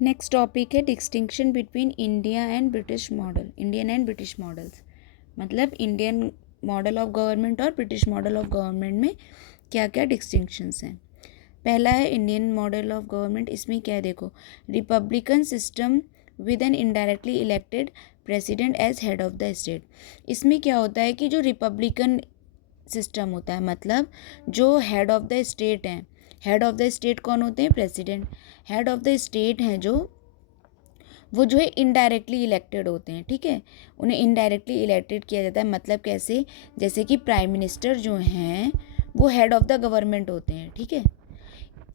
Next topic है distinction between India and British model, Indian and British models. मतलब Indian model of government और British model of government में क्या क्या distinctions हैं। पहला है इंडियन मॉडल ऑफ गवर्नमेंट। इसमें क्या है, देखो, republican system with an indirectly elected president as head of the state. इसमें क्या होता है कि जो रिपब्लिकन सिस्टम होता है, मतलब जो हेड ऑफ द स्टेट हैं, हेड ऑफ द स्टेट कौन होते हैं, president. Head of the state हैं जो, वो जो है इनडायरेक्टली इलेक्टेड होते हैं, ठीक है, उन्हें इनडायरेक्टली इलेक्टेड किया जाता है। मतलब कैसे, जैसे कि प्राइम मिनिस्टर जो हैं वो हेड ऑफ द गवर्नमेंट होते हैं, ठीक है,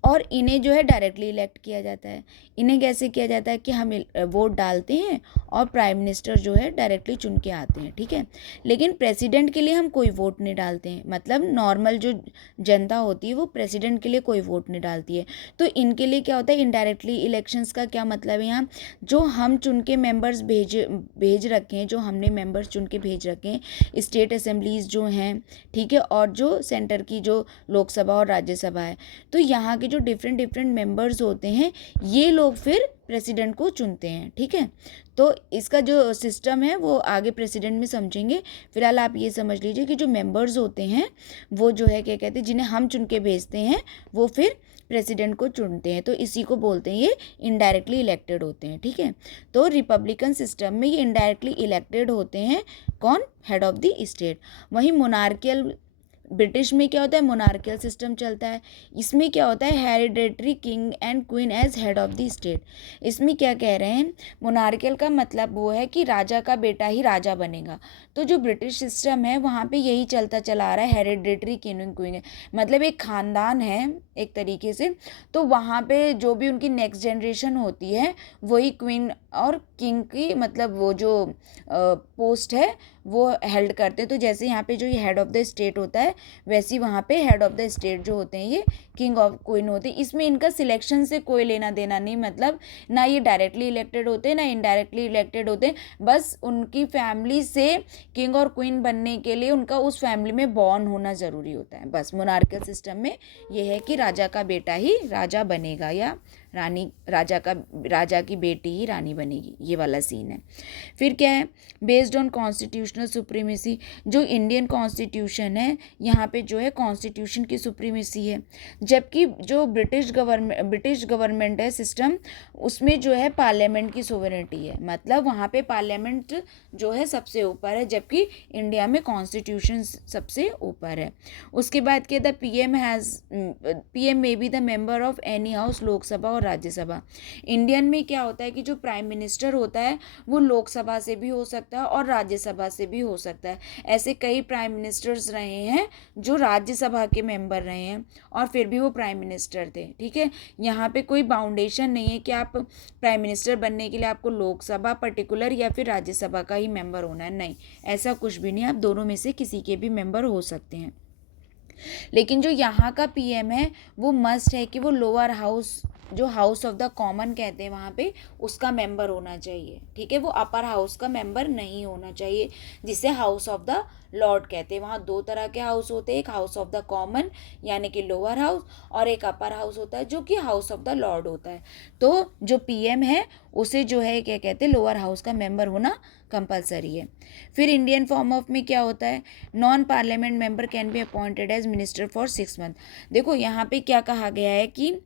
और इन्हें जो है डायरेक्टली इलेक्ट किया जाता है। इन्हें कैसे किया जाता है कि हम वोट डालते हैं और प्राइम मिनिस्टर जो है डायरेक्टली चुन के आते हैं, ठीक है। लेकिन प्रेसिडेंट के लिए हम कोई वोट नहीं डालते हैं, मतलब नॉर्मल जो जनता होती है वो प्रेसिडेंट के लिए कोई वोट नहीं डालती है। तो इनके लिए क्या होता है, इनडायरेक्टली इलेक्शंस का क्या मतलब है, यहाँ जो हम चुन के मेंबर्स भेज रखे हैं, जो हमने मेंबर्स चुन के भेज रखे हैं, स्टेट असेंबलीज जो हैं, ठीक है, और जो सेंटर की जो लोकसभा और राज्यसभा है, तो यहाँ के जो डिफरेंट डिफरेंट मेंबर्स होते हैं ये लोग फिर प्रेसिडेंट को चुनते हैं, ठीक है। तो इसका जो सिस्टम है वो आगे प्रेसिडेंट में समझेंगे। फिलहाल आप ये समझ लीजिए कि जो मेंबर्स होते हैं वो जो है क्या कहते हैं, जिन्हें हम चुन के भेजते हैं वो फिर प्रेसिडेंट को चुनते हैं, तो इसी को बोलते हैं ये इनडायरेक्टली इलेक्टेड होते हैं, ठीक है। तो रिपब्लिकन सिस्टम में ये इनडायरेक्टली इलेक्टेड होते हैं, कौन, हेड ऑफ द स्टेट। वहीं मोनार्कियल ब्रिटिश में क्या होता है, मोनार्कियल सिस्टम चलता है। इसमें क्या होता है, hereditary king and queen as head of the state. इसमें क्या कह रहे हैं, मोनार्कियल का मतलब वो है कि राजा का बेटा ही राजा बनेगा। तो जो ब्रिटिश सिस्टम है वहाँ पे यही चलता चला आ रहा है, हेरिडेटरी किंग एंड क्वीन है, मतलब एक ख़ानदान है एक तरीके से। तो वहाँ पे जो भी उनकी नेक्स्ट जनरेशन होती है वही क्वीन और किंग की, मतलब वो जो पोस्ट है वो हेल्ड करते हैं। तो जैसे यहाँ पे जो ये हेड ऑफ द स्टेट होता है, वैसे ही वहाँ पे हेड ऑफ द स्टेट जो होते हैं ये किंग ऑफ क्वीन होते हैं। इसमें इनका सिलेक्शन से कोई लेना देना नहीं, मतलब ना ये डायरेक्टली इलेक्टेड होते हैं ना इनडायरेक्टली इलेक्टेड होते हैं, बस उनकी फैमिली से किंग और क्वीन बनने के लिए उनका उस फैमिली में बॉर्न होना ज़रूरी होता है। बस मोनार्कियल सिस्टम में ये है कि राजा का बेटा ही राजा बनेगा या रानी, राजा की बेटी ही रानी बनेगी, ये वाला सीन है। फिर क्या है, बेस्ड ऑन कॉन्स्टिट्यूशनल सुप्रीमेसी। जो इंडियन कॉन्स्टिट्यूशन है यहाँ पे जो है कॉन्स्टिट्यूशन की सुप्रीमेसी है, जबकि जो ब्रिटिश गवर्नमेंट है सिस्टम, उसमें जो है पार्लियामेंट की सोवरेनिटी है, मतलब वहाँ पे पार्लियामेंट जो है सबसे ऊपर है, जबकि इंडिया में कॉन्स्टिट्यूशन सबसे ऊपर है। उसके बाद क्या, the PM may be the member of any house, Lok Sabha और राज्यसभा। इंडियन में क्या होता है कि जो प्राइम मिनिस्टर होता है वो लोकसभा से भी हो सकता है और राज्यसभा से भी हो सकता है। ऐसे कई प्राइम मिनिस्टर्स रहे हैं जो राज्यसभा के मेंबर रहे हैं और फिर भी वो प्राइम मिनिस्टर थे, ठीक है। यहाँ पे कोई बाउंडेशन नहीं है कि आप प्राइम मिनिस्टर बनने के लिए आपको लोकसभा पर्टिकुलर या फिर राज्यसभा का ही मेंबर होना है, नहीं, ऐसा कुछ भी नहीं, आप दोनों में से किसी के भी मेंबर हो सकते हैं। लेकिन जो यहाँ का पीएम है वो मस्ट है कि वो लोअर हाउस, जो हाउस ऑफ द कॉमन कहते हैं वहाँ पे, उसका मेंबर होना चाहिए, ठीक है। वो अपर हाउस का मेंबर नहीं होना चाहिए, जिसे हाउस ऑफ द लॉर्ड कहते हैं। वहाँ दो तरह के हाउस होते हैं, एक हाउस ऑफ द कॉमन यानी कि लोअर हाउस, और एक अपर हाउस होता है जो कि हाउस ऑफ द लॉर्ड होता है। तो जो पीएम है उसे जो है क्या कहते हैं, लोअर हाउस का मेंबर होना कंपलसरी है। फिर इंडियन फॉर्म ऑफ में क्या होता है, non parliament member can be appointed as minister for 6 month. देखो यहाँ पे क्या कहा गया है कि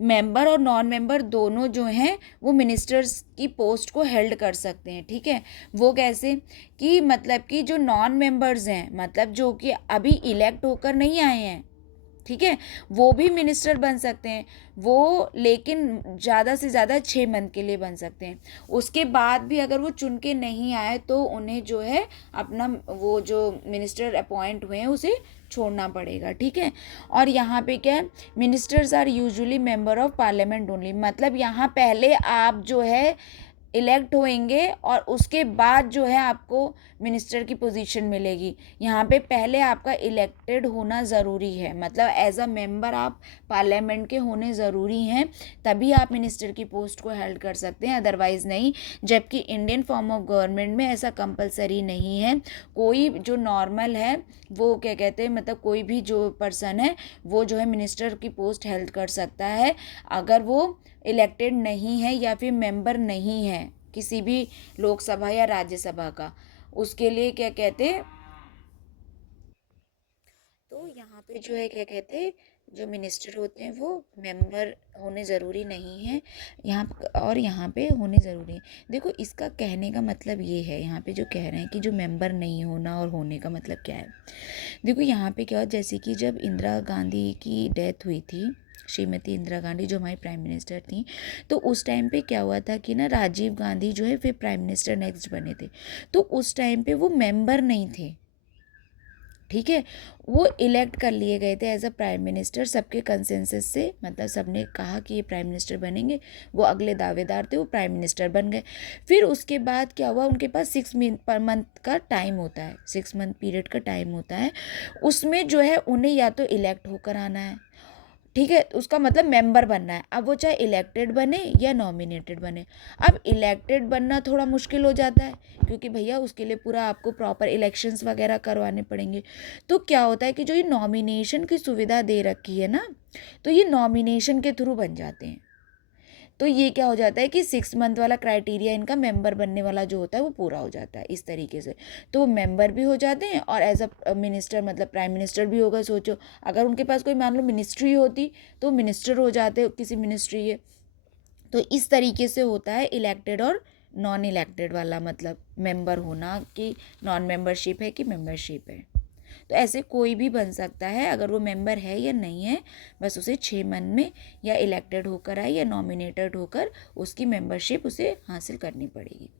मेंबर और नॉन मेंबर दोनों जो हैं वो मिनिस्टर्स की पोस्ट को हेल्ड कर सकते हैं, ठीक है। वो कैसे कि मतलब कि जो नॉन मेंबर्स हैं, मतलब जो कि अभी इलेक्ट होकर नहीं आए हैं, ठीक है, वो भी मिनिस्टर बन सकते हैं वो, लेकिन ज़्यादा से ज़्यादा 6 मंथ के लिए बन सकते हैं। उसके बाद भी अगर वो चुन के नहीं आए तो उन्हें जो है अपना वो जो मिनिस्टर अपॉइंट हुए हैं उसे छोड़ना पड़ेगा, ठीक है। और यहाँ पे क्या है, ministers are usually member of parliament only, मतलब यहाँ पहले आप जो है इलेक्ट होएंगे और उसके बाद जो है आपको मिनिस्टर की पोजीशन मिलेगी। यहाँ पे पहले आपका इलेक्टेड होना ज़रूरी है, मतलब एज अ मेंबर आप पार्लियामेंट के होने ज़रूरी हैं, तभी आप मिनिस्टर की पोस्ट को हेल्ड कर सकते हैं, अदरवाइज़ नहीं। जबकि इंडियन फॉर्म ऑफ गवर्नमेंट में ऐसा कंपलसरी नहीं है। कोई जो नॉर्मल है वो क्या कहते हैं, मतलब कोई भी जो पर्सन है वो जो है मिनिस्टर की पोस्ट हेल्ड कर सकता है, अगर वो इलेक्टेड नहीं है या फिर मेंबर नहीं है किसी भी लोकसभा या राज्यसभा का, उसके लिए क्या कहते हैं, तो यहाँ पे जो है क्या कहते हैं, जो मिनिस्टर होते हैं वो मेंबर होने ज़रूरी नहीं है यहाँ, और यहाँ पे होने ज़रूरी है। देखो इसका कहने का मतलब ये है, यहाँ पे जो कह रहे हैं कि जो मेंबर नहीं होना और होने का मतलब क्या है। देखो यहाँ पे क्या, जैसे कि जब इंदिरा गांधी की डेथ हुई थी, श्रीमती इंदिरा गांधी जो हमारी प्राइम मिनिस्टर थी, तो उस टाइम पे क्या हुआ था कि ना राजीव गांधी जो है फिर प्राइम मिनिस्टर नेक्स्ट बने थे, तो उस टाइम पे वो मेंबर नहीं थे, ठीक है, वो इलेक्ट कर लिए गए थे एज अ प्राइम मिनिस्टर सबके कंसेंसस से, मतलब सबने कहा कि ये प्राइम मिनिस्टर बनेंगे, वो अगले दावेदार थे, वो प्राइम मिनिस्टर बन गए। फिर उसके बाद क्या हुआ, उनके पास 6 मंथ का टाइम होता है, 6 मंथ पीरियड का टाइम होता है, उसमें जो है उन्हें या तो इलेक्ट होकर आना है, ठीक है, उसका मतलब मेंबर बनना है। अब वो चाहे इलेक्टेड बने या नॉमिनेटेड बने। अब इलेक्टेड बनना थोड़ा मुश्किल हो जाता है क्योंकि भैया उसके लिए पूरा आपको प्रॉपर इलेक्शंस वगैरह करवाने पड़ेंगे। तो क्या होता है कि जो ये नॉमिनेशन की सुविधा दे रखी है ना, तो ये नॉमिनेशन के थ्रू बन जाते हैं। तो ये क्या हो जाता है कि 6 मंथ वाला क्राइटेरिया इनका मेंबर बनने वाला जो होता है वो पूरा हो जाता है इस तरीके से। तो वो मेंबर भी हो जाते हैं और एज अ मिनिस्टर, मतलब प्राइम मिनिस्टर भी हो गए। सोचो अगर उनके पास कोई मान लो मिनिस्ट्री होती तो मिनिस्टर हो जाते किसी मिनिस्ट्री के। तो इस तरीके से होता है इलेक्टेड और नॉन इलेक्टेड वाला, मतलब मेंबर होना कि नॉन मेंबरशिप है कि मेंबरशिप है। तो ऐसे कोई भी बन सकता है अगर वो मेंबर है या नहीं है, बस उसे 6 मंथ में या इलेक्टेड होकर आए या नॉमिनेटेड होकर उसकी मेंबरशिप उसे हासिल करनी पड़ेगी।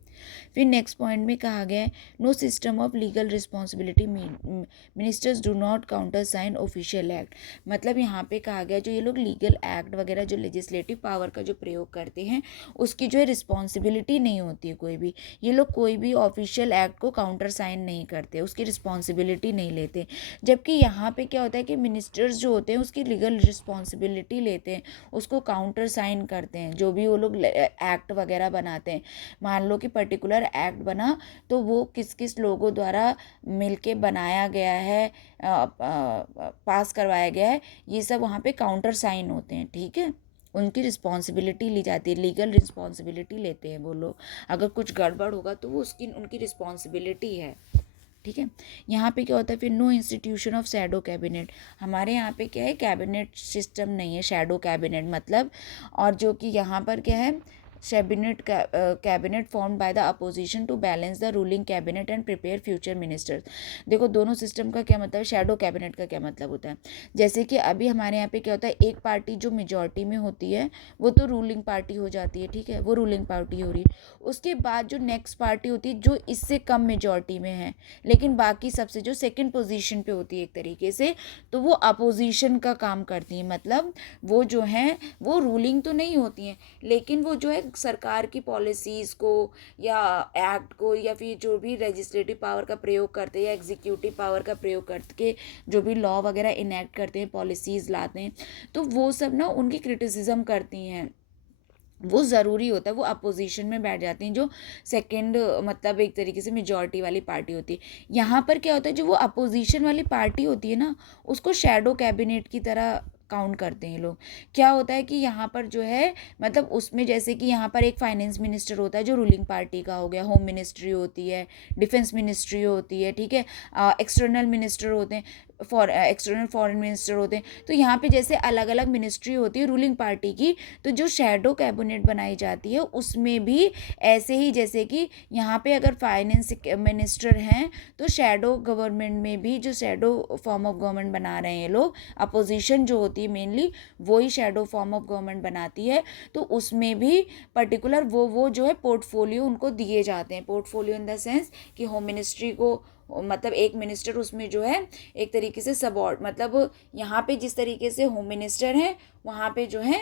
फिर नेक्स्ट पॉइंट में कहा गया है no system of legal responsibility ministers do not counter sign official act. मतलब यहाँ पे कहा गया जो ये लोग लीगल एक्ट वगैरह जो लेजिस्लेटिव पावर का जो प्रयोग करते हैं उसकी जो है रिस्पॉन्सिबिलिटी नहीं होती है कोई भी, ये लोग कोई भी ऑफिशियल एक्ट को काउंटर साइन नहीं करते, उसकी रिस्पॉन्सिबिलिटी नहीं लेते। जबकि यहाँ पे क्या होता है कि मिनिस्टर्स जो होते हैं उसकी लीगल रिस्पॉन्सिबिलिटी लेते हैं, उसको काउंटर साइन करते हैं, जो भी वो लोग एक्ट वगैरह बनाते हैं। मान लो कि पर्टिकुलर एक्ट बना तो वो किस किस लोगों द्वारा मिलके बनाया गया है, पास करवाया गया है, ये सब वहाँ पे काउंटर साइन होते हैं, ठीक है। उनकी रिस्पॉन्सिबिलिटी ली जाती है, लीगल रिस्पॉन्सिबिलिटी लेते हैं वो लोग, अगर कुछ गड़बड़ होगा तो वो उसकी उनकी रिस्पॉन्सिबिलिटी है, ठीक है। यहाँ पे क्या होता है फिर no institution of shadow cabinet. हमारे यहाँ पे क्या है, कैबिनेट सिस्टम नहीं है, शैडो कैबिनेट मतलब। और जो कि यहाँ पर क्या है, cabinet formed by the opposition to balance the ruling cabinet and prepare future ministers. देखो दोनों सिस्टम का क्या मतलब है, शैडो कैबिनेट का क्या मतलब होता है। जैसे कि अभी हमारे यहाँ पे क्या होता है, एक पार्टी जो मेजॉरिटी में होती है वो तो रूलिंग पार्टी हो जाती है, ठीक है, वो रूलिंग पार्टी हो रही है। उसके बाद जो नेक्स्ट पार्टी होती है जो इससे कम मेजॉरिटी में है, लेकिन बाकी सबसे जो सेकंड पोजीशन पे होती है एक तरीके से, तो वो अपोजिशन का काम करती है। मतलब वो जो हैं वो रूलिंग तो नहीं होती हैं, लेकिन वो जो है सरकार की पॉलिसीज़ को या एक्ट को या फिर जो भी लेजिस्लेटिव पावर का प्रयोग करते हैं या एग्जीक्यूटिव पावर का प्रयोग करके जो भी लॉ वगैरह इनेक्ट करते हैं, पॉलिसीज़ लाते हैं, तो वो सब ना उनकी क्रिटिसिज्म करती हैं, वो ज़रूरी होता है, वो अपोजिशन में बैठ जाती हैं जो सेकंड, मतलब एक तरीके से मेजॉरिटी वाली पार्टी होती है। यहाँ पर क्या होता है, जो वो अपोजिशन वाली पार्टी होती है ना, उसको शैडो कैबिनेट की तरह काउंट करते हैं लोग। क्या होता है कि यहाँ पर जो है, मतलब उसमें जैसे कि यहाँ पर एक फाइनेंस मिनिस्टर होता है जो रूलिंग पार्टी का हो गया, होम मिनिस्ट्री होती है, डिफेंस मिनिस्ट्री होती है, ठीक है, एक्सटर्नल मिनिस्टर होते हैं, एक्सटर्नल फॉरेन मिनिस्टर होते हैं। तो यहाँ पे जैसे अलग अलग मिनिस्ट्री होती है रूलिंग पार्टी की, तो जो शैडो कैबिनेट बनाई जाती है उसमें भी ऐसे ही, जैसे कि यहाँ पे अगर फाइनेंस मिनिस्टर हैं तो शैडो गवर्नमेंट में भी जो शैडो फॉर्म ऑफ गवर्नमेंट बना रहे हैं लोग, अपोजिशन जो होती है मेनली वही शैडो फॉर्म ऑफ गवर्नमेंट बनाती है, तो उसमें भी पर्टिकुलर वो जो है पोर्टफोलियो उनको दिए जाते हैं। पोर्टफोलियो इन द सेंस कि होम मिनिस्ट्री को, मतलब एक मिनिस्टर उसमें जो है एक तरीके से मतलब यहाँ पे जिस तरीके से होम मिनिस्टर हैं वहाँ पे जो है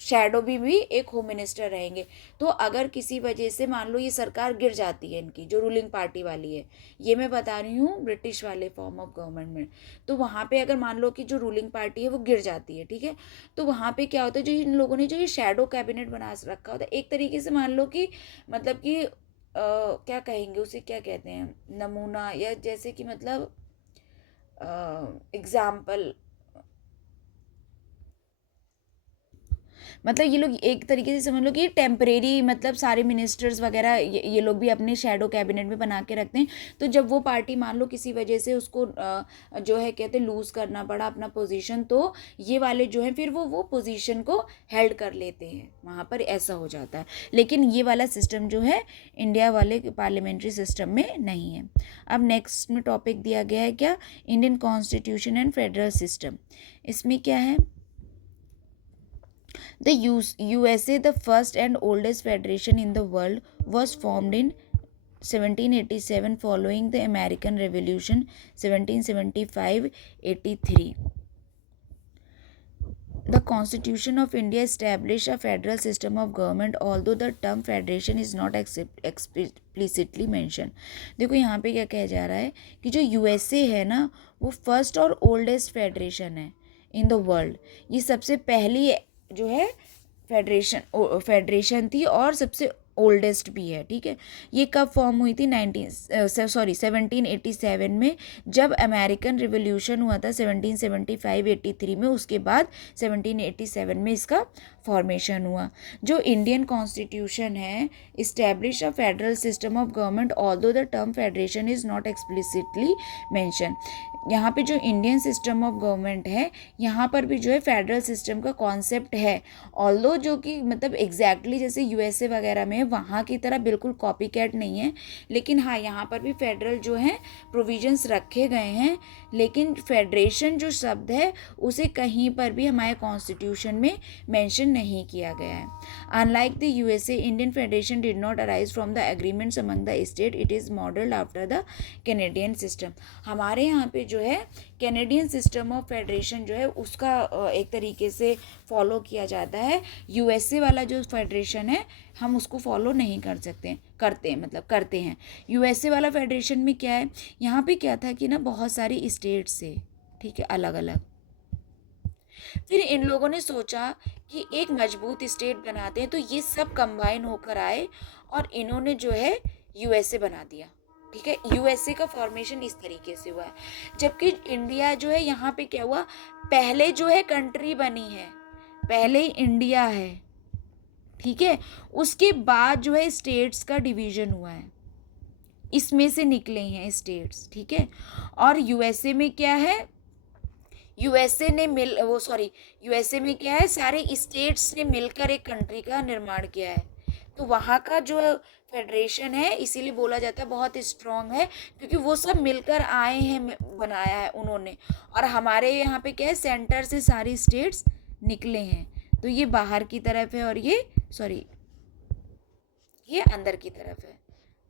शैडो भी एक होम मिनिस्टर रहेंगे। तो अगर किसी वजह से मान लो ये सरकार गिर जाती है इनकी जो रूलिंग पार्टी वाली है, ये मैं बता रही हूँ ब्रिटिश वाले फॉर्म ऑफ गवर्नमेंट में, तो वहाँ पे अगर मान लो कि जो रूलिंग पार्टी है वो गिर जाती है, ठीक है, तो वहाँ पे क्या होता है, जो इन लोगों ने जो ये शैडो कैबिनेट बना रखा होता है, एक तरीके से मान लो कि मतलब कि क्या कहेंगे उसे, क्या कहते हैं, नमूना, या जैसे कि मतलब एग्जाम्पल, मतलब ये लोग एक तरीके से समझ लो कि टेम्परेरी, मतलब सारे मिनिस्टर्स वगैरह ये लोग भी अपने शैडो कैबिनेट में बना के रखते हैं। तो जब वो पार्टी मान लो किसी वजह से उसको जो है कहते हैं लूज़ करना पड़ा अपना पोजीशन, तो ये वाले जो है फिर वो पोजीशन को हेल्ड कर लेते हैं वहाँ पर, ऐसा हो जाता है। लेकिन ये वाला सिस्टम जो है इंडिया वाले पार्लियामेंट्री सिस्टम में नहीं है। अब नेक्स्ट में टॉपिक दिया गया है क्या, Indian constitution and federal system. इसमें क्या है, the USA, the first and oldest federation in the world, was formed in 1787 following the American Revolution 1775-83. The Constitution of India established a federal system of government, although the term federation is not explicitly mentioned. देखो यहाँ पे क्या कहा जा रहा है कि जो USA है ना, वो फर्स्ट और ओल्डेस्ट फेडरेशन है इन द वर्ल्ड। ये सबसे पहली जो है फेडरेशन थी और सबसे ओल्डेस्ट भी है, ठीक है। ये कब फॉर्म हुई थी 1787 में, जब अमेरिकन रिवॉल्यूशन हुआ था 1775-83 में। उसके बाद 1787 में इसका फॉर्मेशन हुआ। जो इंडियन कॉन्स्टिट्यूशन है, establish a federal system of government, although the term federation is not explicitly mention. यहाँ पे जो इंडियन सिस्टम ऑफ गवर्नमेंट है, यहाँ पर भी जो है फेडरल सिस्टम का कॉन्सेप्ट है, ऑल्दो जो कि मतलब एग्जैक्टली जैसे यूएसए वगैरह में वहाँ की तरह बिल्कुल कॉपी कैट नहीं है, लेकिन हाँ यहाँ पर भी फेडरल जो है प्रोविजंस रखे गए हैं। लेकिन फेडरेशन जो शब्द है उसे कहीं पर भी हमारे कॉन्स्टिट्यूशन में मेंशन नहीं किया गया है। Unlike the USA, Indian federation did not arise from the agreements among the state, it is modelled after the Canadian system. हमारे यहाँ पे जो है कैनेडियन सिस्टम ऑफ फेडरेशन जो है उसका एक तरीके से फॉलो किया जाता है। यूएसए वाला जो फेडरेशन है हम उसको फॉलो नहीं कर सकते, करते हैं। यूएसए वाला फेडरेशन में क्या है, यहाँ पे क्या था कि ना बहुत सारी स्टेट्स है, ठीक है, अलग अलग। फिर इन लोगों ने सोचा कि एक मजबूत स्टेट बनाते हैं, तो ये सब कंबाइन होकर आए और इन्होंने जो है यूएसए बना दिया, ठीक है। यूएसए का फॉर्मेशन इस तरीके से हुआ है। जबकि इंडिया जो है यहाँ पे क्या हुआ, पहले जो है कंट्री बनी है, पहले इंडिया है, ठीक है। उसके बाद जो है स्टेट्स का डिवीजन हुआ है, इसमें से निकले हैं स्टेट्स, ठीक है। और यूएसए में क्या है, यूएसए में क्या है, सारे स्टेट्स ने मिलकर एक कंट्री का निर्माण किया है। तो वहाँ का जो फेडरेशन है इसीलिए बोला जाता है बहुत स्ट्रांग है, क्योंकि वो सब मिलकर आए हैं, बनाया है उन्होंने। और हमारे यहाँ पे क्या है, सेंटर से सारी स्टेट्स निकले हैं। तो ये बाहर की तरफ है और ये अंदर की तरफ है।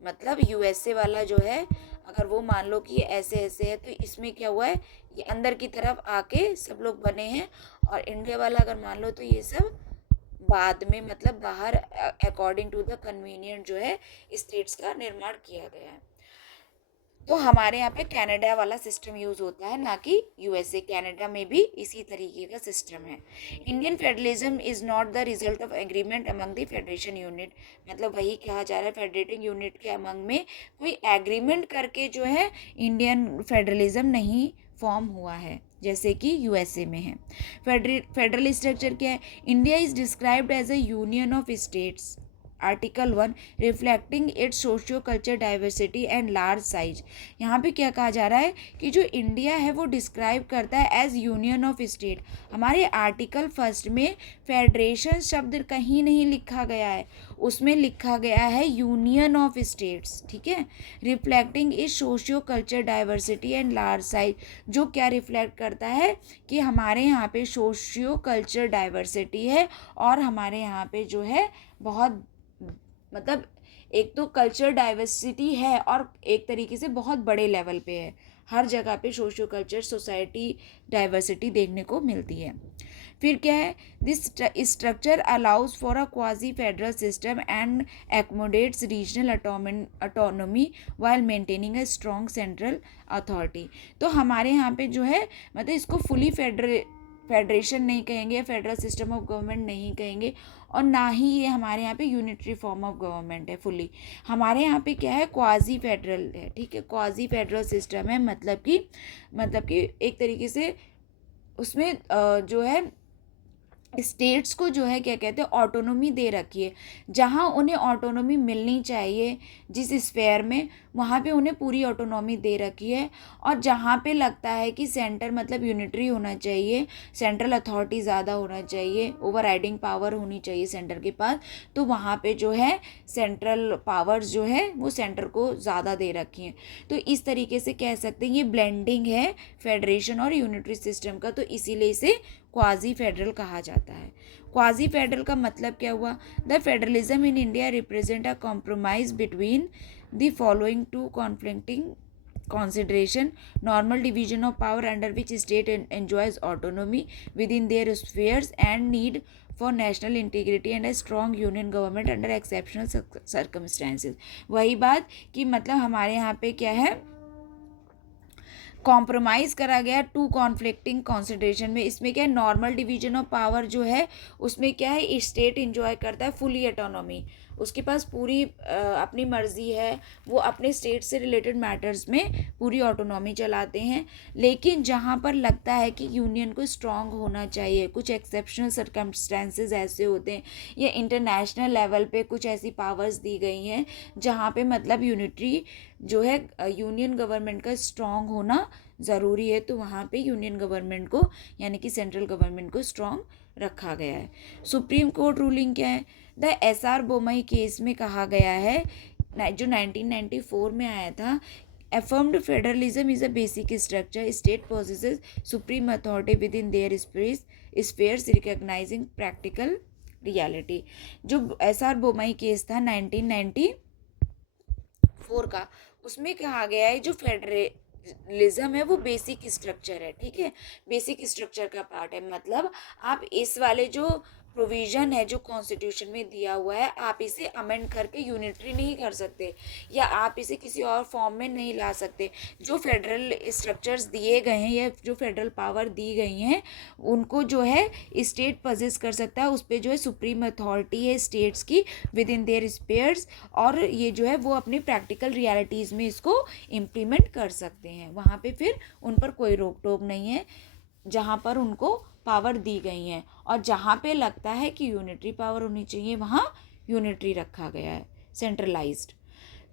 मतलब यूएसए वाला जो है, अगर वो मान लो कि ऐसे ऐसे है, तो इसमें क्या हुआ है, ये अंदर की तरफ आके सब लोग बने हैं। और इंडिया वाला अगर मान लो तो ये सब बाद में, मतलब बाहर अकॉर्डिंग टू द कन्वीनियंट जो है स्टेट्स का निर्माण किया गया है। तो हमारे यहाँ पे कनाडा वाला सिस्टम यूज़ होता है, ना कि यूएसए। कनाडा में भी इसी तरीके का सिस्टम है। Indian federalism is not the result of agreement among the federation unit. मतलब वही कहा जा रहा है, फेडरेटिंग यूनिट के अमंग में कोई एग्रीमेंट करके जो है इंडियन फेडरलिज्म नहीं फॉर्म हुआ है, जैसे कि यूएसए में है। फेडरल स्ट्रक्चर क्या है, India is described as a union of states, article 1, reflecting its socio culture diversity and large size. यहाँ पे क्या कहा जा रहा है कि जो इंडिया है वो डिस्क्राइब करता है एज यूनियन ऑफ स्टेट। हमारे आर्टिकल 1 में फेडरेशन शब्द कहीं नहीं लिखा गया है, उसमें लिखा गया है यूनियन ऑफ स्टेट्स, ठीक है। Reflecting is socio culture diversity and large size, जो क्या रिफ्लेक्ट करता है कि हमारे यहाँ पे सोशियो कल्चर डाइवर्सिटी है और हमारे यहाँ पे जो है बहुत, मतलब एक तो कल्चर डाइवर्सिटी है और एक तरीके से बहुत बड़े लेवल पे है। हर जगह पे सोशियो कल्चर सोसाइटी डाइवर्सिटी देखने को मिलती है। फिर क्या है, this structure allows for a quasi federal system and accommodates regional autonomy while maintaining a strong central authority. तो हमारे यहाँ पे जो है, मतलब इसको फुली फेडरेशन नहीं कहेंगे, फेडरल सिस्टम ऑफ गवर्नमेंट नहीं कहेंगे, और ना ही ये हमारे यहाँ पे यूनिटरी फॉर्म ऑफ गवर्नमेंट है फुली। हमारे यहाँ पे क्या है, क्वाजी फेडरल है, ठीक है। क्वाजी फेडरल सिस्टम है, मतलब कि एक तरीके से उसमें जो है स्टेट्स को जो है क्या कहते हैं ऑटोनॉमी दे रखी है, जहाँ उन्हें ऑटोनॉमी मिलनी चाहिए जिस स्फेयर में, वहाँ पे उन्हें पूरी ऑटोनॉमी दे रखी है। और जहाँ पे लगता है कि सेंटर मतलब यूनिटरी होना चाहिए, सेंट्रल अथॉरिटी ज़्यादा होना चाहिए, ओवर राइडिंग पावर होनी चाहिए सेंटर के पास, तो वहाँ पे जो है सेंट्रल पावर्स जो है वो सेंटर को ज़्यादा दे रखी हैं। तो इस तरीके से कह सकते हैं ये ब्लेंडिंग है फेडरेशन और यूनिटरी सिस्टम का, तो इसीलिए इसे क्वाजी फेडरल कहा जाता है। क्वाजी फेडरल का मतलब क्या हुआ? The federalism in India represent a compromise between the following two conflicting consideration: normal division of power under which state enjoys autonomy within their spheres, and need for national integrity and a strong union government under exceptional circumstances। वही बात कि मतलब हमारे यहाँ पे क्या है, compromise करा गया टू कॉन्फ्लिक्टिंग कॉन्सिडरेशन में। इसमें क्या है, नॉर्मल डिवीजन ऑफ पावर जो है उसमें क्या है, स्टेट इंजॉय करता है फुली ऑटोनॉमी, उसके पास पूरी अपनी मर्जी है, वो अपने स्टेट से रिलेटेड मैटर्स में पूरी ऑटोनॉमी चलाते हैं। लेकिन जहाँ पर लगता है कि यूनियन को स्ट्रांग होना चाहिए, कुछ एक्सेप्शनल सर्कमस्टेंसेस ऐसे होते हैं, या इंटरनेशनल लेवल पे कुछ ऐसी पावर्स दी गई हैं जहाँ पे मतलब यूनिटरी जो है यूनियन गवर्नमेंट का स्ट्रांग होना ज़रूरी है, तो वहाँ पे यूनियन गवर्नमेंट को यानी कि सेंट्रल गवर्नमेंट को स्ट्रांग रखा गया है। सुप्रीम कोर्ट रूलिंग क्या है? द एसआर बोमई केस में कहा गया है, जो 1994 में आया था, affirmed federalism is a basic structure. State possesses supreme authority within their spheres, recognizing practical reality। जो एसआर बोमई केस था 1994 का, उसमें कहा गया है जो फेडरलिज्म है वो बेसिक स्ट्रक्चर है, ठीक है, बेसिक स्ट्रक्चर का पार्ट है। मतलब आप इस वाले जो प्रोविज़न है जो कॉन्स्टिट्यूशन में दिया हुआ है, आप इसे अमेंड करके यूनिटरी नहीं कर सकते, या आप इसे किसी और फॉर्म में नहीं ला सकते। जो फेडरल स्ट्रक्चर्स दिए गए हैं या जो फेडरल पावर दी गई हैं उनको जो है स्टेट पजेस कर सकता है, उस पर जो है सुप्रीम अथॉरिटी है स्टेट्स की विद इन देयर स्पेयर्स, और ये जो है वो अपनी प्रैक्टिकल रियलिटीज़ में इसको इम्प्लीमेंट कर सकते हैं। वहाँ पे फिर उन पर कोई रोक टोक नहीं है जहाँ पर उनको पावर दी गई हैं, और जहाँ पे लगता है कि यूनिटरी पावर होनी चाहिए वहाँ यूनिटरी रखा गया है, सेंट्रलाइज्ड।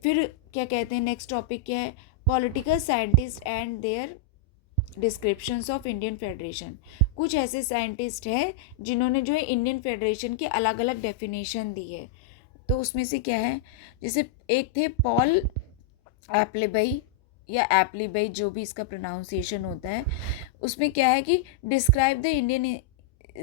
फिर क्या कहते हैं, नेक्स्ट टॉपिक क्या है, political scientist and their descriptions of Indian federation. कुछ ऐसे साइंटिस्ट हैं जिन्होंने जो है इंडियन फेडरेशन की अलग अलग डेफिनेशन दी है। तो उसमें से क्या है, जैसे एक थे पॉल एप्लेबई या एप्लीबई, जो भी इसका प्रोनाउंसिएशन होता है, उसमें क्या है कि describe the Indian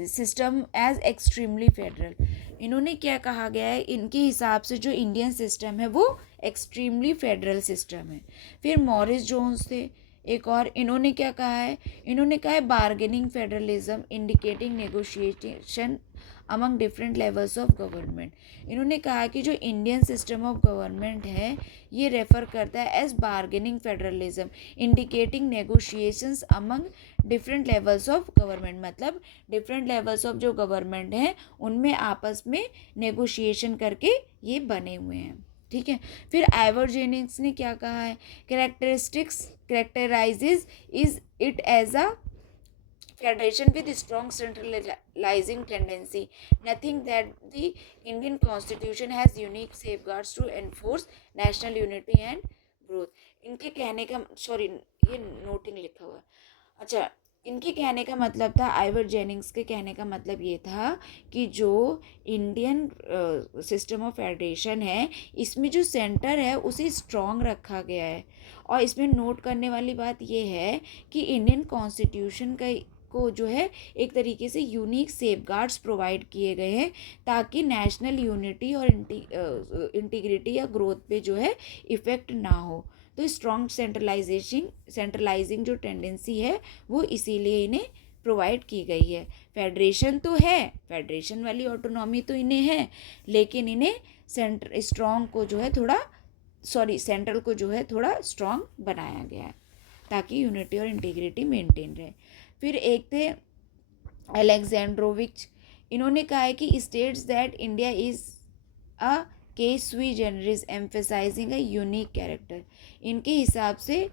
system as extremely federal. इन्होंने क्या कहा गया है, इनके हिसाब से जो इंडियन सिस्टम है वो एक्सट्रीमली फेडरल सिस्टम है। फिर मॉरिस जोन्स थे एक और, इन्होंने क्या कहा है, इन्होंने कहा है bargaining federalism indicating negotiation among different levels of government. इन्होंने कहा कि जो इंडियन सिस्टम ऑफ गवर्नमेंट है ये रेफ़र करता है as bargaining federalism indicating negotiations among different levels of government. मतलब डिफरेंट लेवल्स ऑफ जो गवर्नमेंट हैं उनमें आपस में नेगोशिएशन करके ये बने हुए हैं, ठीक है। फिर आइवर जेनिंग्स ने क्या कहा है, characterizes is it as a federation with strong centralizing tendency, nothing that the Indian constitution has unique safeguards to enforce national unity and growth। इनके कहने का ये नोटिंग लिखा हुआ है, अच्छा, इनके कहने का मतलब था, आइवर जेनिंग्स के कहने का मतलब ये था कि जो इंडियन सिस्टम ऑफ फेडरेशन है इसमें जो सेंटर है उसे स्ट्रॉन्ग रखा गया है। और इसमें नोट करने वाली बात ये है कि इंडियन कॉन्स्टिट्यूशन को जो है एक तरीके से यूनिक सेफगार्ड्स प्रोवाइड किए गए हैं ताकि नेशनल यूनिटी और इंटीग्रिटी या ग्रोथ पे जो है इफ़ेक्ट ना हो। तो स्ट्रॉन्ग सेंट्रलाइजिंग जो टेंडेंसी है वो इसीलिए इन्हें प्रोवाइड की गई है। फेडरेशन तो है, फेडरेशन वाली ऑटोनॉमी तो इन्हें है, लेकिन इन्हें सेंट्रल को जो है थोड़ा स्ट्रॉन्ग बनाया गया है ताकि यूनिटी और इंटीग्रिटी मेंटेन रहे। फिर एक थे अलेक्जेंड्रोविच, इन्होंने कहा है कि states that India is a case sui generis emphasising a unique character. इनके हिसाब से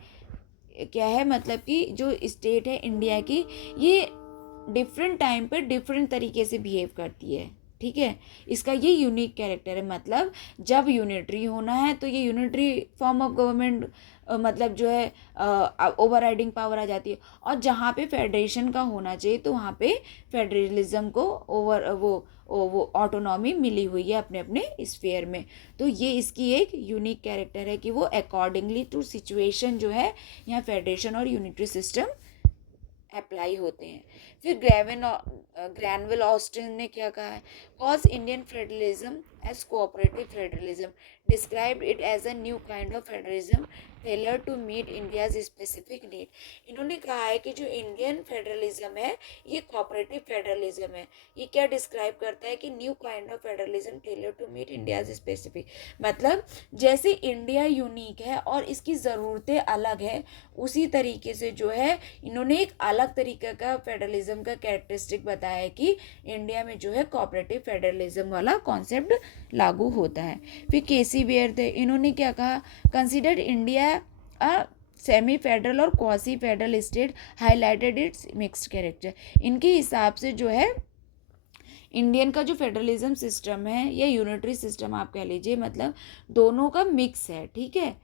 क्या है, मतलब कि जो स्टेट है इंडिया की ये डिफरेंट टाइम पे डिफरेंट तरीके से बिहेव करती है, ठीक है। इसका ये यूनिक कैरेक्टर है। मतलब जब यूनिटरी होना है तो ये यूनिटरी फॉर्म ऑफ गवर्नमेंट मतलब जो है ओवर राइडिंग पावर आ जाती है, और जहाँ पे फेडरेशन का होना चाहिए तो वहाँ पे फेडरलिज्म को वो ऑटोनॉमी मिली हुई है अपने अपने स्फीयर में। तो ये इसकी एक यूनिक कैरेक्टर है कि वो अकॉर्डिंगली टू सिचुएशन जो है यहाँ फेडरेशन और यूनिटरी सिस्टम अप्लाई होते हैं। फिर ग्रैनविल ऑस्टिन ने क्या कहा है, calls Indian federalism as cooperative federalism, describe it as a new kind of federalism tailor to meet India's specific need. इन्होंने कहा है कि जो इंडियन फेडरलिज्म है ये कोऑपरेटिव फेडरलिज्म है। ये क्या डिस्क्राइब करता है कि new kind of federalism tailor to meet India's specific, मतलब जैसे इंडिया यूनिक है और इसकी ज़रूरतें अलग है, उसी तरीके से जो है इन्होंने एक अलग तरीके का फेडरलिज्म का कैरेक्टरिस्टिक बताया है कि इंडिया में जो है कोऑपरेटिव फेडरलिज्म वाला कॉन्सेप्ट लागू होता है। फिर केसी बेयर थे, इन्होंने क्या कहा, consider India a semi federal और quasi federal state, highlighted its mixed character. इनके हिसाब से जो है इंडियन का जो फेडरलिज्म सिस्टम है या यूनिटरी सिस्टम आप कह लीजिए, मतलब दोनों का मिक्स है, ठीक है।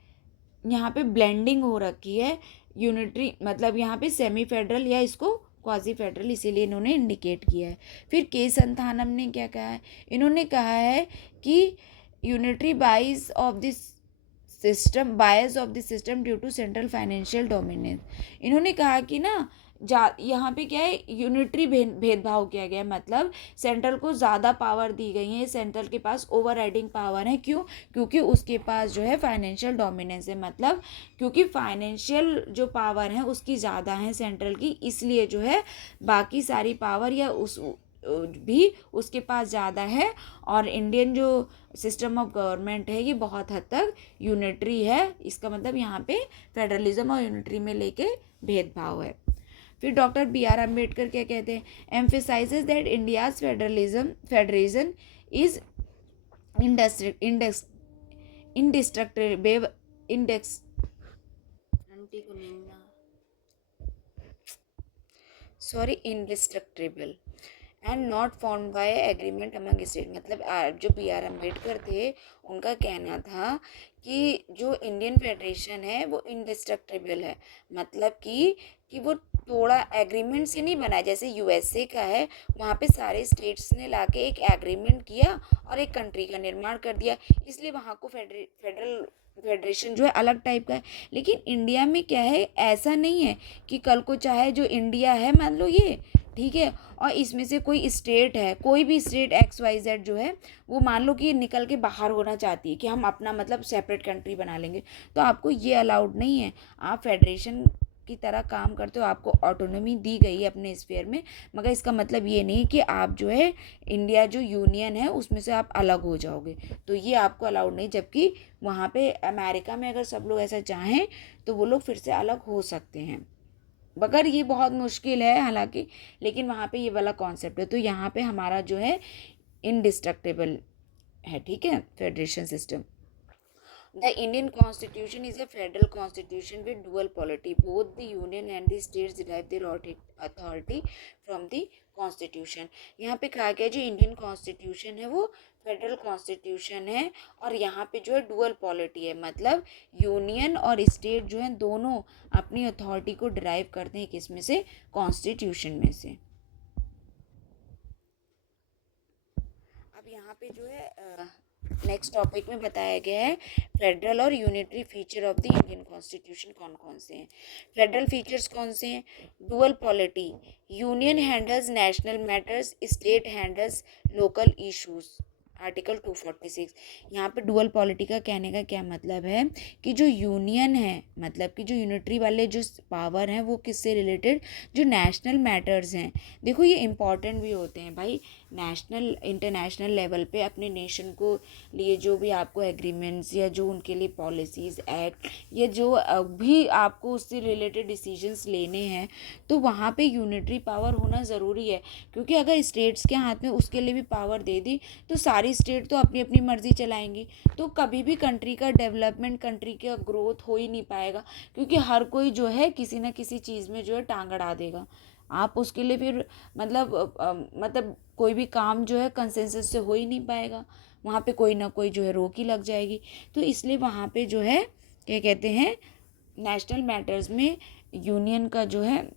यहाँ पे ब्लेंडिंग हो रखी है, यूनिटरी मतलब यहाँ पे सेमी फेडरल या इसको क्वाजी फेडरल, इसीलिए इन्होंने इंडिकेट किया है। फिर के संथानम ने क्या कहा है, इन्होंने कहा है कि unitary bias of the system due to central financial dominance. इन्होंने कहा कि ना यहाँ पे क्या है, यूनिटरी भेदभाव किया गया है, मतलब सेंट्रल को ज़्यादा पावर दी गई है, सेंट्रल के पास ओवर राइडिंग पावर है। क्यों? क्योंकि उसके पास जो है फाइनेंशियल डोमिनेंस है, मतलब क्योंकि फाइनेंशियल जो पावर है उसकी ज़्यादा है सेंट्रल की, इसलिए जो है बाकी सारी पावर या उस भी उसके पास ज़्यादा है। और इंडियन जो सिस्टम ऑफ गवर्नमेंट है ये बहुत हद तक यूनिटरी है। इसका मतलब यहाँ पे फेडरलिज्म और यूनिटरी में लेके भेदभाव है। फिर डॉक्टर बी आर अम्बेडकर क्या कहते हैं, emphasises that India's federation is indestructible indestructible and not found by agreement among state. मतलब जो बी आर अम्बेडकर थे उनका कहना था कि जो इंडियन फेडरेशन है वो इंडिस्ट्रक्टिबल है, मतलब कि वो थोड़ा एग्रीमेंट से नहीं बना, जैसे यूएसए का है, वहाँ पे सारे स्टेट्स ने लाके एक एग्रीमेंट किया और एक कंट्री का निर्माण कर दिया, इसलिए वहाँ को फेडरेशन जो है अलग टाइप का है। लेकिन इंडिया में क्या है, ऐसा नहीं है कि कल को चाहे जो इंडिया है मान लो ये, ठीक है, और इसमें से कोई स्टेट है, कोई भी स्टेट XYZ जो है वो मान लो कि निकल के बाहर होना चाहती है कि हम अपना मतलब सेपरेट कंट्री बना लेंगे, तो आपको ये अलाउड नहीं है। आप फेडरेशन की तरह काम करते हो, आपको ऑटोनॉमी दी गई है अपने स्फीयर में, मगर इसका मतलब ये नहीं कि आप जो है इंडिया जो यूनियन है उसमें से आप अलग हो जाओगे, तो ये आपको अलाउड नहीं। जबकि वहाँ पे अमेरिका में अगर सब लोग ऐसा चाहें तो वो लोग फिर से अलग हो सकते हैं, मगर ये बहुत मुश्किल है हालांकि, लेकिन वहाँ पे ये वाला कॉन्सेप्ट है। तो यहाँ पे हमारा जो है इंडिस्ट्रक्टिबल है, ठीक है, federation system. The Indian Constitution is a federal constitution with dual polity. Both the union and the states derive their authority from the constitution. यहाँ पे कहा गया जो इंडियन कॉन्स्टिट्यूशन है वो फेडरल कॉन्स्टिट्यूशन है, और यहाँ पे जो है डुअल पॉलिटी है, मतलब यूनियन और स्टेट जो है दोनों अपनी अथॉरिटी को डिराइव करते हैं किस में से, कॉन्स्टिट्यूशन में से। अब यहाँ पे जो है नेक्स्ट टॉपिक में बताया गया है फेडरल और unitary feature of the Indian constitution कौन कौन से हैं। फेडरल फीचर्स कौन से हैं, dual polity, union handles national matters, state handles local issues, article 246। यहाँ पे डुअल पॉलिटी का कहने का क्या मतलब है कि जो यूनियन है, मतलब कि जो यूनिटरी वाले जो पावर हैं वो किससे रिलेटेड, जो नेशनल मैटर्स हैं। देखो ये इम्पॉर्टेंट भी होते हैं भाई, नेशनल इंटरनेशनल लेवल पे अपने नेशन को लिए जो भी आपको एग्रीमेंट्स या जो उनके लिए पॉलिसीज़ एक्ट या जो भी आपको उससे रिलेटेड डिसीजंस लेने हैं, तो वहाँ पे यूनिटरी पावर होना ज़रूरी है। क्योंकि अगर स्टेट्स के हाथ में उसके लिए भी पावर दे दी तो सारी स्टेट तो अपनी अपनी मर्जी चलाएंगी, तो कभी भी कंट्री का डेवलपमेंट, कंट्री का ग्रोथ हो ही नहीं पाएगा, क्योंकि हर कोई जो है किसी ना किसी चीज़ में जो है टांग अड़ा देगा। आप उसके लिए फिर मतलब कोई भी काम जो है कंसेंसस से हो ही नहीं पाएगा, वहाँ पे कोई ना कोई जो है रोक ही लग जाएगी। तो इसलिए वहाँ पे जो है क्या कहते हैं, नेशनल मैटर्स में यूनियन का जो है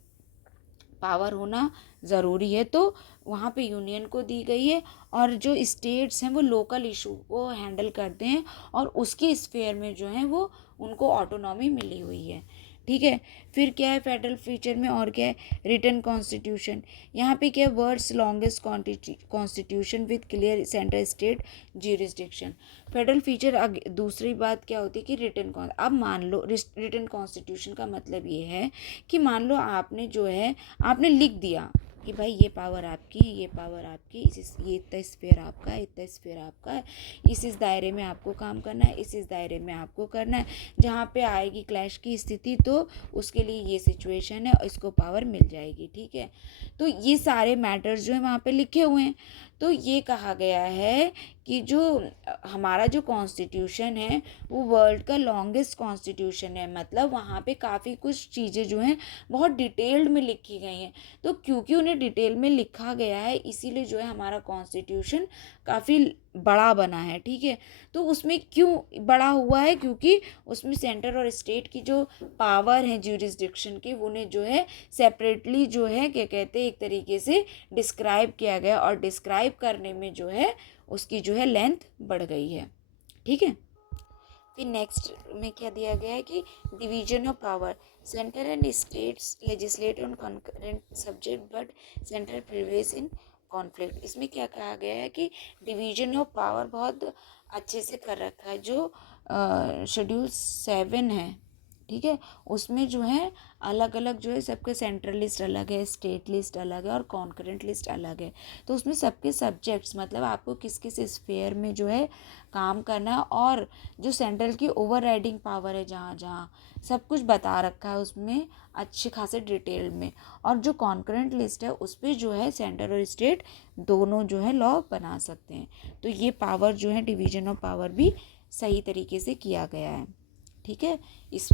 पावर होना ज़रूरी है। तो वहाँ पे यूनियन को दी गई है, और जो स्टेट्स हैं वो लोकल इशू को हैंडल करते हैं, और उसके स्फेयर में जो है वो उनको ऑटोनॉमी मिली हुई है। ठीक है। फिर क्या है फेडरल फीचर में, और क्या है, रिटन कॉन्स्टिट्यूशन। यहाँ पे क्या है, world's longest constitution with clear central state jurisdiction. Federal feature दूसरी बात क्या होती है कि अब मान लो रिटन कॉन्स्टिट्यूशन का मतलब ये है कि मान लो आपने जो है आपने लिख दिया कि भाई ये पावर आपकी है, ये पावर आपकी, ये इतना स्फेयर आपका है, इतना स्फेयर आपका है, इस दायरे में आपको काम करना है, इस दायरे में आपको करना है। जहाँ पे आएगी क्लैश की स्थिति तो उसके लिए ये सिचुएशन है और इसको पावर मिल जाएगी। ठीक है। तो ये सारे मैटर्स जो है वहाँ पे लिखे हुए हैं। तो ये कहा गया है कि जो हमारा जो कॉन्स्टिट्यूशन है वो वर्ल्ड का लॉन्गेस्ट कॉन्स्टिट्यूशन है। मतलब वहाँ पे काफ़ी कुछ चीज़ें जो हैं बहुत डिटेल्ड में लिखी गई हैं। तो क्योंकि उन्हें डिटेल में लिखा गया है इसीलिए जो है हमारा कॉन्स्टिट्यूशन काफ़ी बड़ा बना है। ठीक है। तो उसमें क्यों बड़ा हुआ है, क्योंकि उसमें सेंटर और स्टेट की जो पावर है ज्यूरिसडिक्शन की उन्हें जो है सेपरेटली जो है क्या कहते हैं एक तरीके से डिस्क्राइब किया गया, और डिस्क्राइब करने में जो है उसकी जो है लेंथ बढ़ गई है। ठीक है। फिर नेक्स्ट में क्या दिया गया है कि division of power, centre and states legislate on concurrent subject but centre prevails in conflict. इसमें क्या कहा गया है कि डिवीजन ऑफ पावर बहुत अच्छे से कर रखा है। जो शेड्यूल 7 है, ठीक है, उसमें जो है अलग अलग जो है सबके सेंट्रल लिस्ट अलग है, स्टेट लिस्ट अलग है और कॉन्करेंट लिस्ट अलग है। तो उसमें सबके सब्जेक्ट्स मतलब आपको किस किस स्फेयर में जो है काम करना है, और जो सेंट्रल की ओवरराइडिंग पावर है जहाँ जहाँ सब कुछ बता रखा है उसमें अच्छे खासे डिटेल में। और जो कॉन्करेंट लिस्ट है उस पर जो है सेंटर और स्टेट दोनों जो है लॉ बना सकते हैं। तो ये पावर जो है डिवीजन ऑफ पावर भी सही तरीके से किया गया है। ठीक है।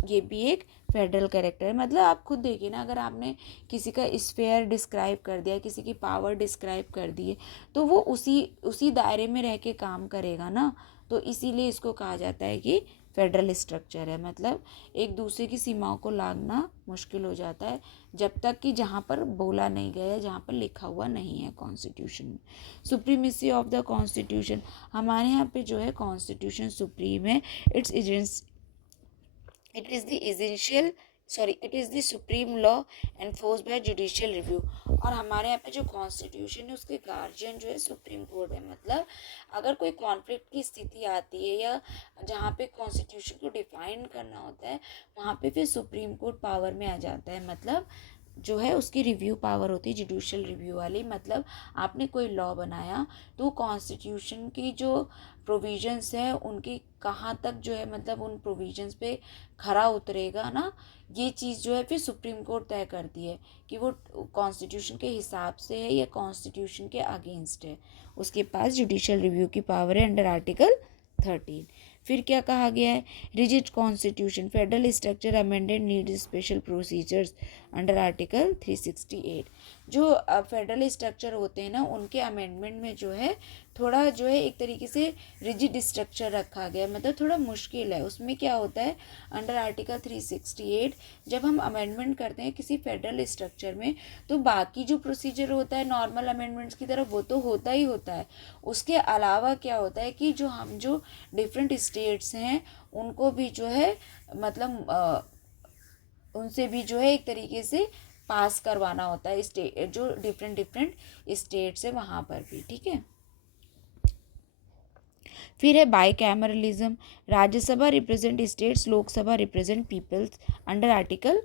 ये भी एक फेडरल कैरेक्टर है। मतलब आप खुद देखिए ना, अगर आपने किसी का स्फेयर डिस्क्राइब कर दिया, किसी की पावर डिस्क्राइब कर दी है, तो वो उसी दायरे में रह के काम करेगा ना। तो इसीलिए इसको कहा जाता है कि फेडरल स्ट्रक्चर है। मतलब एक दूसरे की सीमाओं को लांघना मुश्किल हो जाता है जब तक कि जहाँ पर बोला नहीं गया, जहाँ पर लिखा हुआ नहीं है कॉन्स्टिट्यूशन में। सुप्रीमेसी ऑफ द कॉन्स्टिट्यूशन, हमारे यहाँ पे जो है कॉन्स्टिट्यूशन सुप्रीम है। It is the supreme law enforced by judicial review। और हमारे यहाँ पे जो कॉन्स्टिट्यूशन है उसके गार्जियन जो है सुप्रीम कोर्ट है। मतलब अगर कोई कॉन्फ्लिक्ट की स्थिति आती है या जहाँ पे कॉन्स्टिट्यूशन को डिफाइन करना होता है वहाँ पे फिर सुप्रीम कोर्ट पावर में आ जाता है। मतलब जो है उसकी रिव्यू पावर होती है जुडिशियल रिव्यू वाली। मतलब आपने कोई लॉ बनाया तो कॉन्स्टिट्यूशन की जो प्रोविजंस है उनकी कहाँ तक जो है मतलब उन प्रोविजंस पे खरा उतरेगा ना, ये चीज़ जो है फिर सुप्रीम कोर्ट तय करती है कि वो कॉन्स्टिट्यूशन के हिसाब से है या कॉन्स्टिट्यूशन के अगेंस्ट है। उसके पास जुडिशियल रिव्यू की पावर है अंडर आर्टिकल 13। फिर क्या कहा गया है, rigid constitution federal structure amended need special procedures under article 368। जो फेडरल स्ट्रक्चर होते हैं ना उनके अमेंडमेंट में जो है थोड़ा जो है एक तरीके से रिजिड स्ट्रक्चर रखा गया है। मतलब थोड़ा मुश्किल है। उसमें क्या होता है अंडर आर्टिकल 368 जब हम अमेंडमेंट करते हैं किसी फेडरल स्ट्रक्चर में तो बाकी जो प्रोसीजर होता है नॉर्मल अमेंडमेंट्स की तरफ वो तो होता ही होता है। उसके अलावा क्या होता है कि जो डिफरेंट स्टेट्स हैं उनको भी जो है मतलब उनसे भी जो है एक तरीके से पास करवाना होता है स्टेट जो डिफरेंट स्टेट्स है वहाँ पर भी। ठीक है। फिर है bicameralism, Rajya Sabha represent states, Lok Sabha represent peoples under article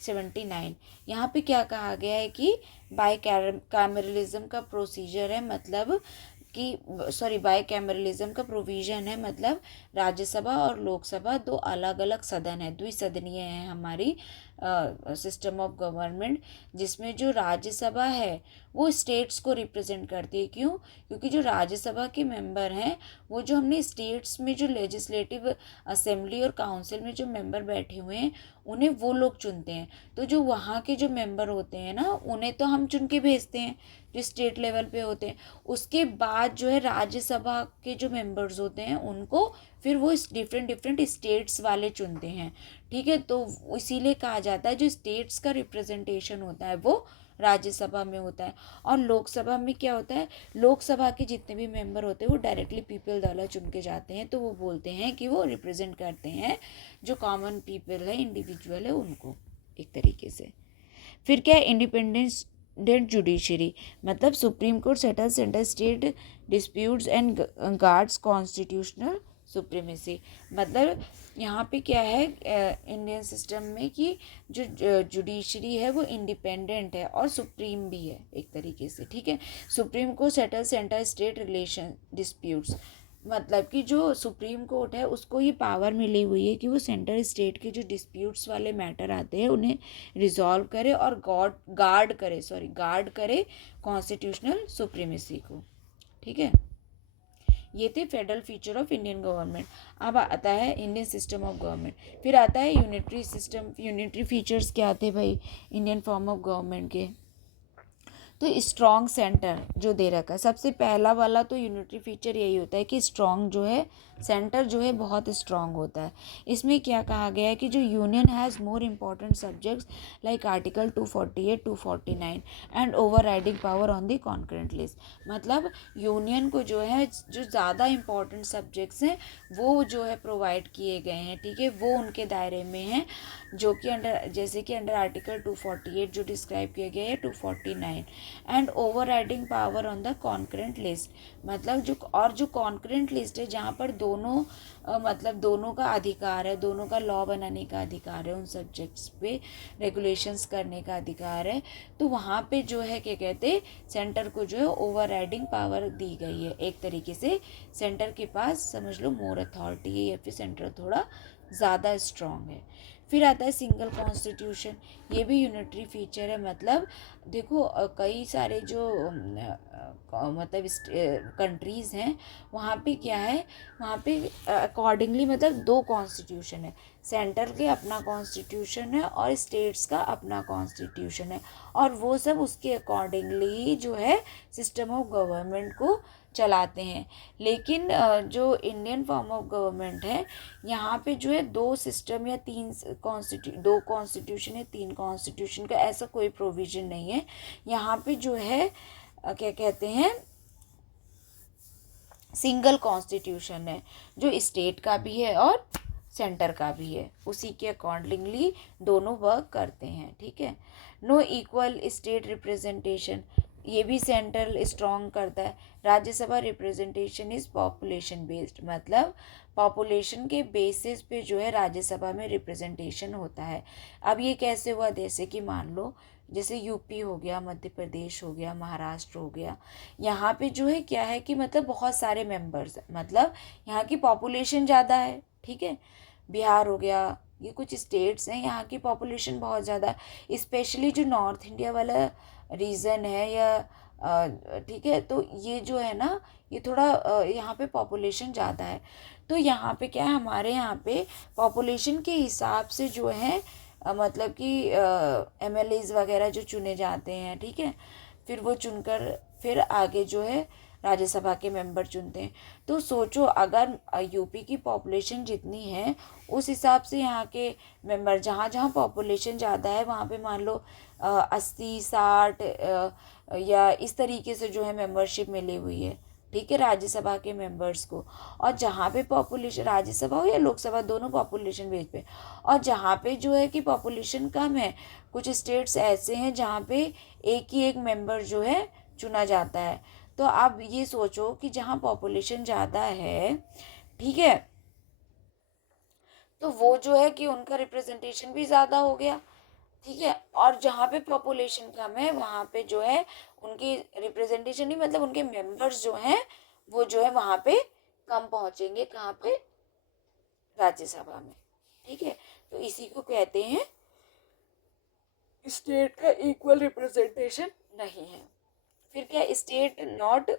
79। यहाँ पे क्या कहा गया है कि बाईकैमरलिज्म का प्रोसीजर है मतलब कि बाईकैमरलिज्म का प्रोविजन है। मतलब राज्यसभा और लोकसभा दो अलग अलग सदन है, द्विसदनीय है हमारी सिस्टम ऑफ गवर्नमेंट, जिसमें जो राज्यसभा है वो स्टेट्स को रिप्रेजेंट करती है। क्यों? क्योंकि जो राज्यसभा के मेंबर हैं वो जो हमने स्टेट्स में जो लेजिस्लेटिव असेंबली और काउंसिल में जो मेंबर बैठे हुए हैं उन्हें वो लोग चुनते हैं। तो जो वहाँ के जो मेंबर होते हैं ना उन्हें तो हम चुन के भेजते हैं जो स्टेट लेवल पे होते हैं। उसके बाद जो है राज्यसभा के जो मेंबर्स होते हैं उनको फिर वो डिफरेंट डिफरेंट स्टेट्स वाले चुनते हैं। ठीक है, तो इसीलिए कहा जाता है जो स्टेट्स का रिप्रेजेंटेशन होता है वो राज्यसभा में होता है। और लोकसभा में क्या होता है, लोकसभा के जितने भी मेंबर होते हैं वो डायरेक्टली पीपल द्वारा चुन के जाते हैं, तो वो बोलते हैं कि वो रिप्रेजेंट करते हैं जो कॉमन पीपल है, इंडिविजुअल है, उनको एक तरीके से। फिर क्या है, इंडिपेंडेंस जुडिशरी, मतलब supreme court settle centre state disputes and guards constitutional supremacy. मतलब यहाँ पे क्या है इंडियन सिस्टम में कि जो जुडिशरी है वो इंडिपेंडेंट है और सुप्रीम भी है एक तरीके से। ठीक है, supreme court settle centre state relation disputes, मतलब कि जो सुप्रीम कोर्ट है उसको ये पावर मिली हुई है कि वो सेंटर स्टेट के जो डिस्प्यूट्स वाले मैटर आते हैं उन्हें रिजॉल्व करे और गार्ड करे कॉन्स्टिट्यूशनल सुप्रीमेसी को। ठीक है, ये थे federal feature of Indian government. अब आता है इंडियन सिस्टम ऑफ गवर्नमेंट। फिर आता है यूनिटरी सिस्टम। यूनिटरी फीचर्स क्या थे भाई इंडियन फॉर्म ऑफ गवर्नमेंट के? तो स्ट्रॉन्ग सेंटर जो दे रखा है, सबसे पहला वाला तो यूनिटरी फीचर यही होता है कि स्ट्रॉन्ग जो है सेंटर जो है बहुत स्ट्रॉन्ग होता है। इसमें क्या कहा गया है कि जो union has more important subjects like article 248 249 and over riding power on the concurrent list. मतलब यूनियन को जो है जो ज़्यादा इम्पॉर्टेंट सब्जेक्ट्स हैं वो जो है प्रोवाइड किए गए हैं। ठीक है, वो उनके दायरे में हैं, जो कि अंडर जैसे कि अंडर आर्टिकल 248 जो डिस्क्राइब किया गया है 249 and over riding power on the concurrent list. मतलब जो कॉन्करेंट लिस्ट है जहाँ पर दोनों मतलब दोनों का अधिकार है, दोनों का लॉ बनाने का अधिकार है, उन सब्जेक्ट्स पे रेगुलेशंस करने का अधिकार है, तो वहाँ पे जो है क्या कहते हैं सेंटर को जो है ओवर राइडिंग पावर दी गई है। एक तरीके से सेंटर के पास समझ लो मोर अथॉरिटी है या फिर सेंटर थोड़ा ज़्यादा स्ट्रॉन्ग है। फिर आता है सिंगल कॉन्स्टिट्यूशन, ये भी यूनिटरी फीचर है। मतलब देखो कई सारे जो मतलब कंट्रीज़ हैं वहाँ पे क्या है, वहाँ पे अकॉर्डिंगली मतलब दो कॉन्स्टिट्यूशन है, सेंटर के अपना कॉन्स्टिट्यूशन है और स्टेट्स का अपना कॉन्स्टिट्यूशन है, और वो सब उसके अकॉर्डिंगली जो है सिस्टम ऑफ गवर्नमेंट को चलाते हैं। लेकिन जो इंडियन फॉर्म ऑफ गवर्नमेंट है यहाँ पे जो है दो सिस्टम या दो कॉन्स्टिट्यूशन या तीन कॉन्स्टिट्यूशन का ऐसा कोई प्रोविज़न नहीं है। यहाँ पे जो है क्या कहते हैं सिंगल कॉन्स्टिट्यूशन है जो स्टेट का भी है और सेंटर का भी है, उसी के अकॉर्डिंगली दोनों वर्क करते हैं। ठीक है, नो इक्वल स्टेट रिप्रेजेंटेशन, ये भी सेंट्रल स्ट्रॉन्ग करता है। Rajya Sabha representation is population based, मतलब पॉपुलेशन के बेसिस पे जो है राज्यसभा में रिप्रेजेंटेशन होता है। अब ये कैसे हुआ, जैसे कि मान लो जैसे यूपी हो गया, मध्य प्रदेश हो गया, महाराष्ट्र हो गया, यहाँ पे जो है क्या है कि मतलब बहुत सारे मेंबर्स, मतलब यहाँ की पॉपुलेशन ज़्यादा है। ठीक है, बिहार हो गया, ये कुछ स्टेट्स हैं यहाँ की पॉपुलेशन बहुत ज़्यादा, स्पेशली जो नॉर्थ इंडिया वाला रीजन है या ठीक है, तो ये जो है ना ये थोड़ा यहाँ पे पॉपुलेशन ज़्यादा है। तो यहाँ पे क्या है, हमारे यहाँ पे पॉपुलेशन के हिसाब से जो है मतलब कि MLAs वगैरह जो चुने जाते हैं। ठीक है, फिर वो चुनकर फिर आगे जो है राज्यसभा के मेंबर चुनते हैं। तो सोचो अगर यूपी की पॉपुलेशन जितनी है उस हिसाब से यहाँ के मेंबर, जहाँ जहाँ पॉपुलेशन ज़्यादा है वहाँ पे मान लो 80 60 या इस तरीके से जो है मेंबरशिप मिली हुई है। ठीक है, राज्यसभा के मेंबर्स को, और जहाँ पे पॉपुलेशन राज्यसभा हो या लोकसभा दोनों पॉपुलेशन बेस पे, और जहाँ पे जो है कि पॉपुलेशन कम है, कुछ स्टेट्स ऐसे हैं जहाँ पे एक ही एक मेंबर जो है चुना जाता है। तो आप ये सोचो कि जहाँ पॉपुलेशन ज़्यादा है, ठीक है, तो वो जो है कि उनका रिप्रेजेंटेशन भी ज़्यादा हो गया। ठीक है, और जहाँ पे पॉपुलेशन कम है वहाँ पे जो है उनकी रिप्रेजेंटेशन नहीं, मतलब उनके मेंबर्स जो हैं वो जो है वहाँ पे कम पहुँचेंगे, कहाँ पे, राज्यसभा में। ठीक है, तो इसी को कहते हैं स्टेट का इक्वल रिप्रेजेंटेशन नहीं है। फिर क्या, स्टेट नॉट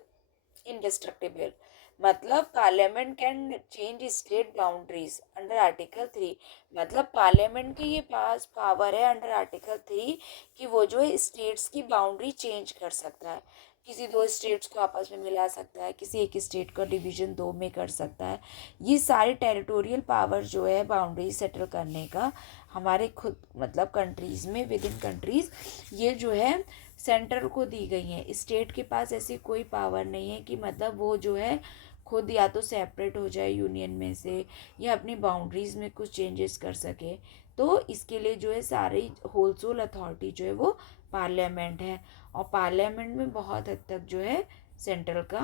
इंडिस्ट्रक्टिबल, मतलब parliament can change state boundaries under article 3। मतलब पार्लियामेंट के ये पास पावर है अंडर आर्टिकल 3 कि वो जो है स्टेट्स की बाउंड्री चेंज कर सकता है, किसी दो स्टेट्स को आपस में मिला सकता है, किसी एक स्टेट का डिवीजन दो में कर सकता है। ये सारे टेरिटोरियल पावर जो है बाउंड्री सेटल करने का हमारे खुद मतलब कंट्रीज़ में, विद इन कंट्रीज़, ये जो है सेंट्रल को दी गई हैं। स्टेट के पास ऐसी कोई पावर नहीं है कि मतलब वो जो है खुद या तो सेपरेट हो जाए यूनियन में से या अपनी बाउंड्रीज में कुछ चेंजेस कर सके। तो इसके लिए जो है सारी होलसोल अथॉरिटी जो है वो पार्लियामेंट है, और पार्लियामेंट में बहुत हद तक जो है सेंट्रल का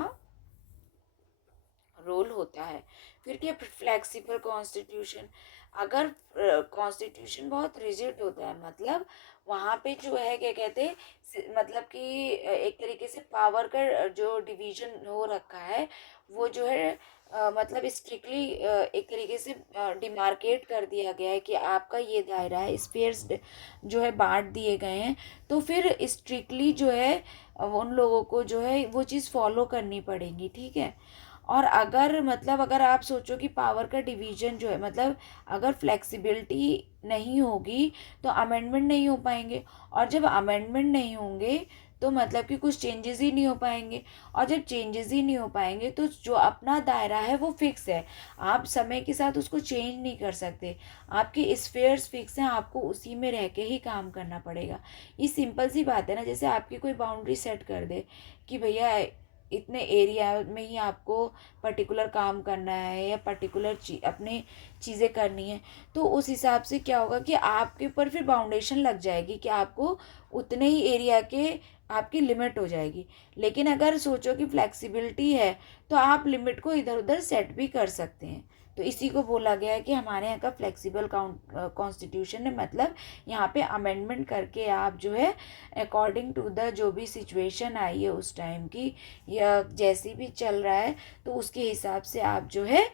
रोल होता है। फिर क्या, फ्लेक्सिबल कॉन्स्टिट्यूशन, अगर कॉन्स्टिट्यूशन बहुत रिजिड होता है, मतलब वहाँ पे जो है क्या कहते हैं, मतलब कि एक तरीके से पावर का जो डिवीजन हो रखा है वो जो है मतलब स्ट्रिक्टली एक तरीके से डिमार्केट कर दिया गया है कि आपका ये दायरा है, स्पेयर्स जो है बांट दिए गए हैं। तो फिर स्ट्रिक्टली जो है उन लोगों को जो है वो चीज़ फॉलो करनी पड़ेगी, ठीक है। और अगर मतलब अगर आप सोचो कि पावर का डिवीजन जो है, मतलब अगर फ्लेक्सिबिलिटी नहीं होगी तो अमेंडमेंट नहीं हो पाएंगे, और जब अमेंडमेंट नहीं होंगे तो मतलब कि कुछ चेंजेस ही नहीं हो पाएंगे, और जब चेंजेस ही नहीं हो पाएंगे तो जो अपना दायरा है वो फिक्स है, आप समय के साथ उसको चेंज नहीं कर सकते, आपके स्फेयर्स फिक्स हैं, आपको उसी में रह के ही काम करना पड़ेगा। ये सिंपल सी बात है ना, जैसे आपकी कोई बाउंड्री सेट कर दे कि भैया इतने एरिया में ही आपको पर्टिकुलर काम करना है या पर्टिकुलर अपने चीज़ें करनी है, तो उस हिसाब से क्या होगा कि आपके ऊपर फिर बाउंडेशन लग जाएगी कि आपको उतने ही एरिया के आपकी लिमिट हो जाएगी। लेकिन अगर सोचो कि फ्लेक्सिबिलिटी है तो आप लिमिट को इधर उधर सेट भी कर सकते हैं। तो इसी को बोला गया है कि हमारे यहाँ का फ्लेक्सिबल कॉन्स्टिट्यूशन है, मतलब यहाँ पे अमेंडमेंट करके आप जो है अकॉर्डिंग टू द जो भी सिचुएशन आई है उस टाइम की या जैसी भी चल रहा है, तो उसके हिसाब से आप जो है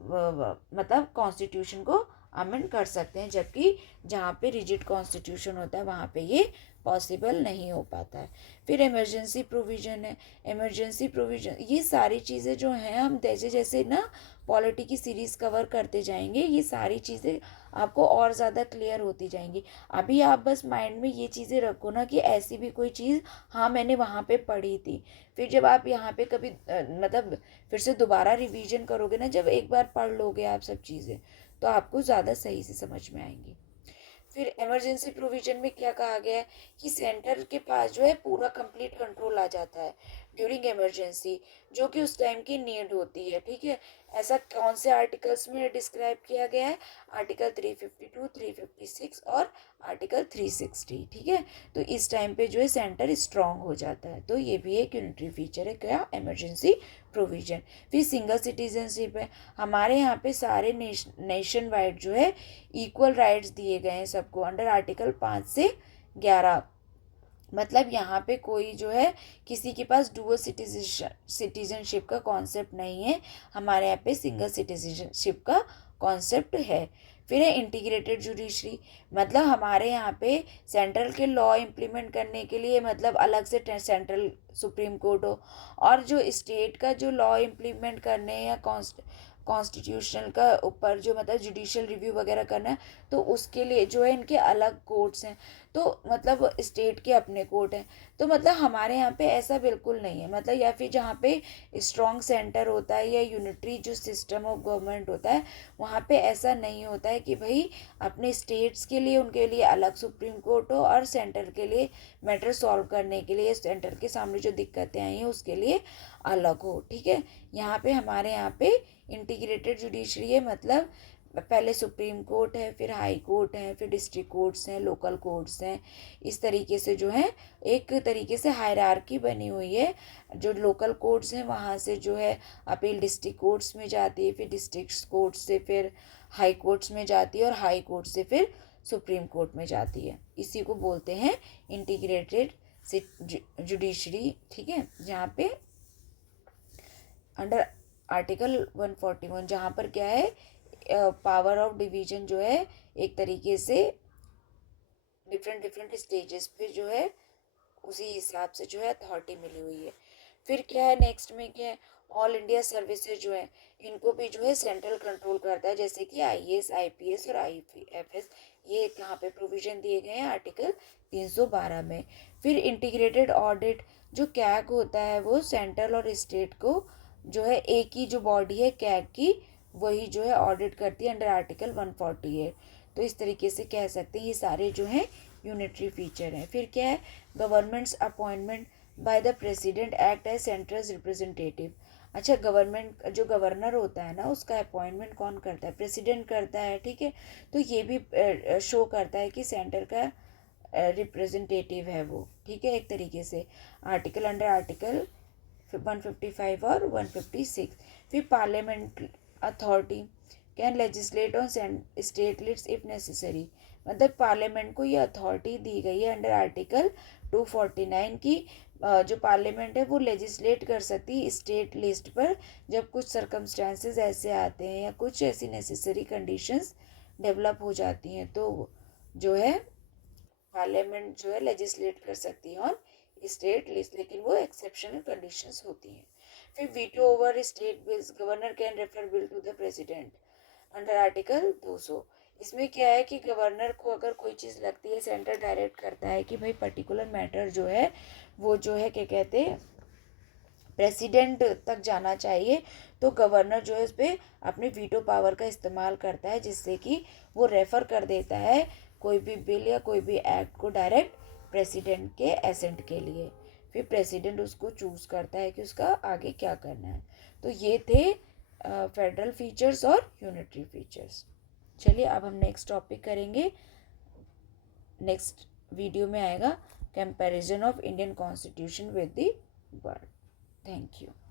मतलब कॉन्स्टिट्यूशन को अमेंड कर सकते हैं, जबकि जहाँ पे रिजिड कॉन्स्टिट्यूशन होता है वहाँ पे ये पॉसिबल नहीं हो पाता है। फिर इमरजेंसी प्रोविज़न है, इमरजेंसी प्रोविज़न, ये सारी चीज़ें जो हैं हम जैसे जैसे ना पॉलिटी की सीरीज़ कवर करते जाएंगे ये सारी चीज़ें आपको और ज़्यादा क्लियर होती जाएंगी। अभी आप बस माइंड में ये चीज़ें रखो ना कि ऐसी भी कोई चीज़ हाँ मैंने वहाँ पे पढ़ी थी, फिर जब आप यहाँ पे कभी मतलब फिर से दोबारा रिवीजन करोगे ना, जब एक बार पढ़ लोगे आप सब चीज़ें तो आपको ज़्यादा सही से समझ में आएंगी। फिर इमरजेंसी प्रोविजन में क्या कहा गया है कि सेंटर के पास जो है पूरा कंप्लीट कंट्रोल आ जाता है ड्यूरिंग इमरजेंसी, जो कि उस टाइम की नीड होती है, ठीक है। ऐसा कौन से आर्टिकल्स में डिस्क्राइब किया गया है, आर्टिकल 352, 356 और आर्टिकल 360, ठीक है। तो इस टाइम पे जो है सेंटर स्ट्रांग हो जाता है, तो ये भी एक यूनिटरी फीचर है क्या, इमरजेंसी प्रोविजन। फिर सिंगल सिटीजनशिप है, हमारे यहाँ पे सारे नेशन वाइड जो है इक्वल राइट्स दिए गए हैं सबको अंडर आर्टिकल 5 से 11। मतलब यहाँ पे कोई जो है किसी के पास डुअल सिटीजनशिप का कॉन्सेप्ट नहीं है, हमारे यहाँ पे सिंगल सिटीजनशिप का कॉन्सेप्ट है। फिर है इंटीग्रेटेड जुडिशरी, मतलब हमारे यहाँ पे सेंट्रल के लॉ इम्प्लीमेंट करने के लिए मतलब अलग से सेंट्रल सुप्रीम कोर्ट हो, और जो स्टेट का जो लॉ इम्प्लीमेंट करने या कॉन्स्टिट्यूशनल का ऊपर जो मतलब जुडिशियल रिव्यू वगैरह करना है, तो उसके लिए जो है इनके अलग कोर्ट्स हैं, तो मतलब स्टेट के अपने कोर्ट हैं। तो मतलब हमारे यहाँ पे ऐसा बिल्कुल नहीं है, मतलब या फिर जहाँ पे स्ट्रॉन्ग सेंटर होता है या यूनिटरी जो सिस्टम ऑफ गवर्नमेंट होता है वहाँ पे ऐसा नहीं होता है कि भाई अपने स्टेट्स के लिए उनके लिए अलग सुप्रीम कोर्ट हो और सेंटर के लिए मैटर सॉल्व करने के लिए सेंटर के सामने जो दिक्कतें आई हैं उसके लिए अलग हो, ठीक है। यहाँ पे हमारे यहाँ पे इंटीग्रेटेड जुडिशरी है, मतलब पहले सुप्रीम कोर्ट है, फिर हाई कोर्ट है, फिर डिस्ट्रिक्ट कोर्ट्स हैं, लोकल कोर्ट्स हैं, इस तरीके से जो है एक तरीके से हायरार्की बनी हुई है। जो लोकल कोर्ट्स हैं वहाँ से जो है अपील डिस्ट्रिक्ट कोर्ट्स में जाती है, फिर डिस्ट्रिक्ट कोर्ट्स से फिर हाई कोर्ट्स में जाती है, और हाई कोर्ट से फिर सुप्रीम कोर्ट में जाती है। इसी को बोलते हैं इंटीग्रेटेड जुडिशरी, ठीक है। जहाँ पे अंडर आर्टिकल 141 जहाँ पर क्या है, पावर ऑफ डिवीजन जो है एक तरीके से डिफरेंट डिफरेंट स्टेजेस पे जो है उसी हिसाब से जो है अथॉरिटी मिली हुई है। फिर क्या है नेक्स्ट में, क्या है, ऑल इंडिया सर्विसेज जो है इनको भी जो है सेंट्रल कंट्रोल करता है, जैसे कि आईएएस, आईपीएस और आईएफएस। ये यहाँ पे प्रोविजन दिए गए हैं आर्टिकल 312 में। फिर इंटीग्रेटेड ऑडिट, जो कैग होता है वो सेंट्रल और स्टेट को जो है एक ही जो बॉडी है कैग की, वही जो है ऑडिट करती है अंडर आर्टिकल 148। तो इस तरीके से कह सकते हैं ये सारे जो हैं यूनिटरी फीचर हैं। फिर क्या है, governments appointment by the president act as central representative. अच्छा, गवर्नमेंट जो गवर्नर होता है ना उसका अपॉइंटमेंट कौन करता है, प्रेसिडेंट करता है, ठीक है। तो ये भी शो करता है कि सेंटर का रिप्रेजेंटेटिव है वो, ठीक है, एक तरीके से आर्टिकल अंडर आर्टिकल 155 और 156। फिर parliament authority can legislate on state lists if necessary. मतलब पार्लियामेंट को ये अथॉरिटी दी गई है अंडर आर्टिकल 249 की, जो पार्लियामेंट है वो लेजिस्लेट कर सकती है स्टेट लिस्ट पर जब कुछ सर्कमस्टांसेस ऐसे आते हैं या कुछ ऐसी नेसेसरी कंडीशंस डेवलप हो जाती हैं, तो जो है पार्लियामेंट जो है लेजिस्लेट कर सकती है ऑन स्टेट लिस्ट, लेकिन वो एक्सेप्शनल कंडीशंस होती हैं। फिर veto over state bills, governor can refer bill to the president under article 200। इसमें क्या है कि गवर्नर को अगर कोई चीज़ लगती है, सेंटर डायरेक्ट करता है कि भाई पर्टिकुलर मैटर जो है वो जो है क्या कहते हैं प्रेसिडेंट तक जाना चाहिए, तो गवर्नर जो है इस पर अपने वीटो पावर का इस्तेमाल करता है, जिससे कि वो रेफर कर देता है कोई भी बिल या कोई भी एक्ट को डायरेक्ट प्रेसिडेंट के एसेंट के लिए। फिर प्रेसिडेंट उसको चूज करता है कि उसका आगे क्या करना है। तो ये थे फेडरल फीचर्स और यूनिटरी फीचर्स। चलिए अब हम नेक्स्ट टॉपिक करेंगे। नेक्स्ट वीडियो में आएगा comparison of Indian constitution with the world. Thank you.